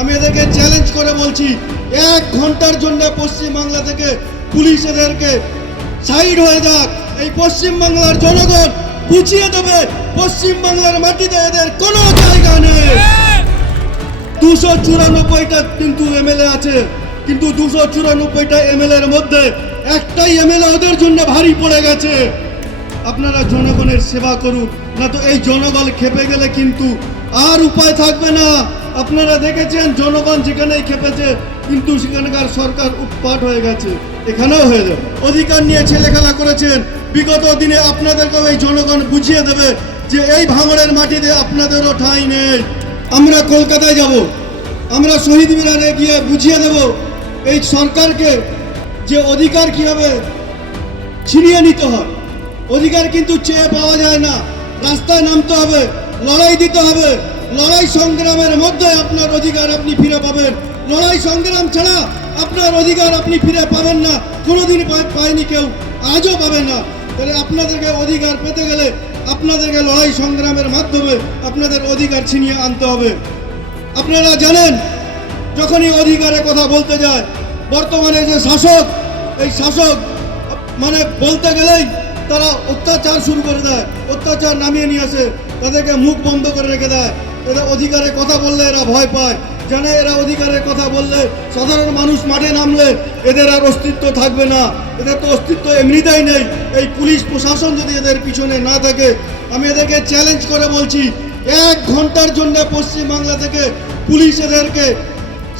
আমি এদেরকে চ্যালেঞ্জ করে বলছি, এক ঘণ্টার জন্য পশ্চিমবাংলা থেকে পুলিশ এদেরকে সাইড হয়ে যাক। এই পশ্চিমবাংলার জনগণ বুঝিয়ে দেবে। পশ্চিমবাংলার মাটিতে এদের কোনো জায়গা নেই। দুশো চুরানব্বইটা কিন্তু এমএলএ আছে, কিন্তু দুশো চুরানব্বইটা এমএলএ এর মধ্যে একটাই এমএলএ ওদের জন্য ভারী পড়ে গেছে। আপনারা জনগণের সেবা করুন, না তো এই জনগণ খেপে গেলে কিন্তু আর উপায় থাকবে না। আপনারা দেখেছেন, জনগণ যেখানেই খেপেছে, কিন্তু সেখানকার সরকার উৎপাট হয়ে গেছে। এখানেও হয়ে যাবে। অধিকার নিয়ে ছেলে খেলা করেছেন। বিগত দিনে আপনাদেরকেও এই জনগণ বুঝিয়ে দেবে যে এই ভাঙড়ের মাটিতে আপনাদেরও ঠাঁই নেই। আমরা কলকাতায় যাব। আমরা শহীদ মিনারে গিয়ে বুঝিয়ে দেব এই সরকারকে যে অধিকার কীভাবে ছিনিয়ে নিতে হয়। অধিকার কিন্তু চেয়ে পাওয়া যায় না। রাস্তায় নামতে হবে, লড়াই দিতে হবে। লড়াই সংগ্রামের মধ্যে আপনার অধিকার আপনি ফিরে পাবেন। লড়াই সংগ্রাম ছাড়া আপনার অধিকার আপনি ফিরে পাবেন না। কোনোদিন পায়- পায়নি কেউ, আজও পাবেন না। তাহলে আপনাদেরকে অধিকার পেতে গেলে আপনাদেরকে লড়াই সংগ্রামের মাধ্যমে আপনাদের অধিকার ছিনিয়ে আনতে হবে। আপনারা জানেন, যখনই অধিকারের কথা বলতে যায়, বর্তমানে যে শাসক, এই শাসক মানে বলতে গেলেই তারা অত্যাচার শুরু করে দেয়, অত্যাচার নামিয়ে নিয়ে আসে, তাদেরকে মুখ বন্ধ করে রেখে দেয়। এরা অধিকারের কথা বললে এরা ভয় পায়। জানে এরা অধিকারের কথা বললে সাধারণ মানুষ মাঠে নামলে এদের আর অস্তিত্ব থাকবে না। এদের তো অস্তিত্ব এমনিতেই নেই। এই পুলিশ প্রশাসন যদি এদের পিছনে না থাকে আমি এদেরকে চ্যালেঞ্জ করে বলছি এক ঘণ্টার জন্য পশ্চিমবাংলা থেকে পুলিশ এদেরকে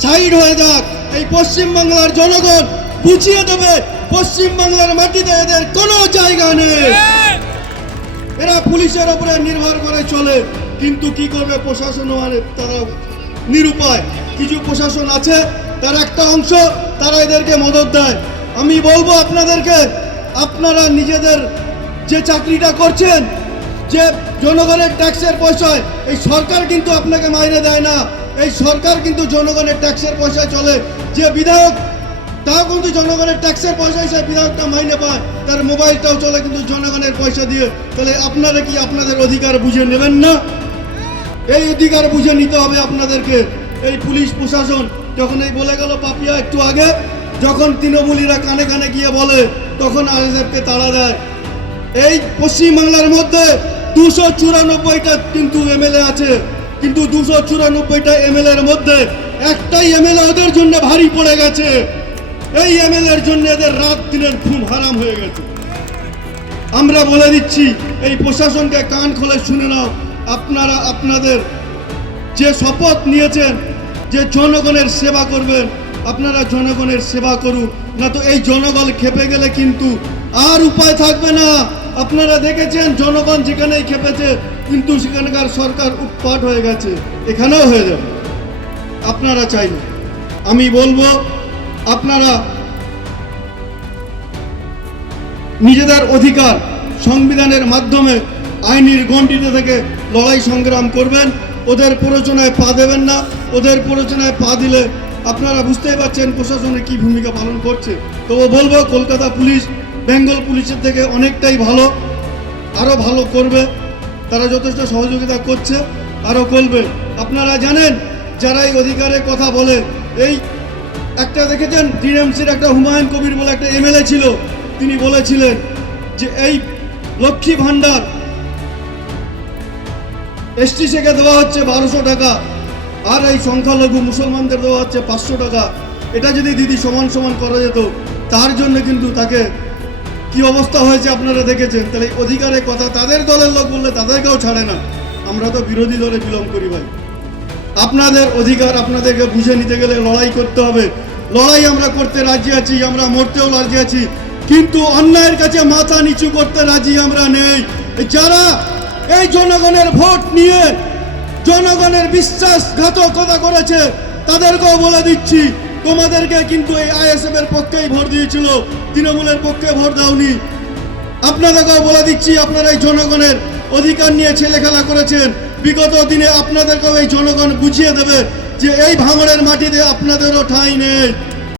সাইড হয়ে যাক। এই পশ্চিমবাংলার জনগণ বুঝিয়ে দেবে পশ্চিমবাংলার মাটিতে এদের কোনো জায়গা নেই। এরা পুলিশের উপরে নির্ভর করে চলে। কিন্তু কি করবে প্রশাসন মানে তারা নিরুপায়। কিছু প্রশাসন আছে, তার একটা অংশ তারা এদেরকে মদত দেয়। আমি বলব আপনাদেরকে, আপনারা নিজেদের যে চাকরিটা করছেন, যে জনগণের ট্যাক্সের পয়সায়, এই সরকার কিন্তু আপনাকে মাইনে দেয় না। এই সরকার কিন্তু জনগণের ট্যাক্সের পয়সায় চলে। যে বিধায়ক, তাও কিন্তু জনগণের ট্যাক্সের পয়সা হিসেবে বিধায়কটা মাইনে পায়। তার মোবাইলটাও চলে কিন্তু জনগণের পয়সা দিয়ে। তাহলে আপনারা কি আপনাদের অধিকার বুঝে নেবেন না? এই অধিকার বুঝে নিতে হবে আপনাদেরকে। এই পুলিশ প্রশাসন যখন এই বলে গেল পাপিয়া একটু আগে, যখন তৃণমূলীরা কানে কানে গিয়ে বলে, তখন আরএসএফকে তাড়া দেয়। এই পশ্চিমবাংলার মধ্যে দুশো চুরানব্বইটা কিন্তু এমএলএ আছে। কিন্তু দুশো চুরানব্বইটা এমএলএ এর মধ্যে একটাই এমএলএ ওদের জন্য ভারী পড়ে গেছে। এই এমএলএ এর জন্য এদের রাত দিনের ঘুম হারাম হয়ে গেছে। আমরা বলে দিচ্ছি, এই প্রশাসনকে কান খোলে শুনে নাও। আপনারা আপনাদের যে শপথ নিয়েছেন, যে জনগণের সেবা করবেন, আপনারা জনগণের সেবা করুন না তো এই জনগণ খেপে গেলে কিন্তু আর উপায় থাকবে না। আপনারা দেখেছেন জনগণ যেখানেই খেপেছে, কিন্তু সেখানকার সরকার উৎপাট হয়ে গেছে। এখানেও হয়ে যাবে। আপনারা চাইলে। আমি বলব, আপনারা নিজেদের অধিকার সংবিধানের মাধ্যমে আইনের গণ্ডিতে থেকে লড়াই সংগ্রাম করবেন, ওদের প্ররোচনায় পা দেবেন না, ওদের প্ররোচনায় পা দিলে আপনারা বুঝতেই পারছেন প্রশাসনের কি ভূমিকা পালন করছে। তবু বলব, কলকাতা পুলিশ, বেঙ্গল পুলিশের থেকে অনেকটাই ভালো আরও ভালো করবে, তারা যথেষ্ট সহযোগিতা করছে আরও করবে। আপনারা জানেন, যারা এই অধিকারের কথা বলে, এই একটা দেখেছেন, ডিএমসির একটা হুমায়ুন কবির বলে একটা এমএলএ ছিল, তিনি বলেছিলেন যে এই লক্ষ্মী ভাণ্ডার এসটি থেকে দেওয়া হচ্ছে বারোশো টাকা। আর এই সংখ্যালঘু মুসলমানদের দেওয়া হচ্ছে পাঁচশো টাকা। এটা যদি দিদি সমান সমান করা যেত, তার জন্য কিন্তু তাকে কি অবস্থা হয়েছে আপনারা দেখেছেন? তাহলে অধিকারের কথা তাদের দলের লোক বললে তাদেরকেও ছাড়ে না। আমরা তো বিরোধী দলে বিলং করি ভাই। আপনাদের অধিকার আপনাদেরকে বুঝে নিতে গেলে লড়াই করতে হবে। লড়াই আমরা করতে রাজি আছি, আমরা মরতেও রাজি আছি। কিন্তু অন্যায়ের কাছে মাথা নিচু করতে রাজি আমরা নেই। যারা এই জনগণের ভোট নিয়ে জনগণের বিশ্বাসঘাতকতা করেছে, তাদেরকেও বলে দিচ্ছি, তোমাদেরকে কিন্তু এই আইএসএফ এর পক্ষেই ভোট দিয়েছিল, তৃণমূলের পক্ষে ভোট দাওনি। আপনাদেরকেও বলে দিচ্ছি, আপনারা এই জনগণের অধিকার নিয়ে ছেলে খেলা করেছেন। বিগত দিনে আপনাদেরকেও এই জনগণ বুঝিয়ে দেবে যে এই ভাঙড়ের মাটিতে আপনাদেরও ঠাঁই নেই।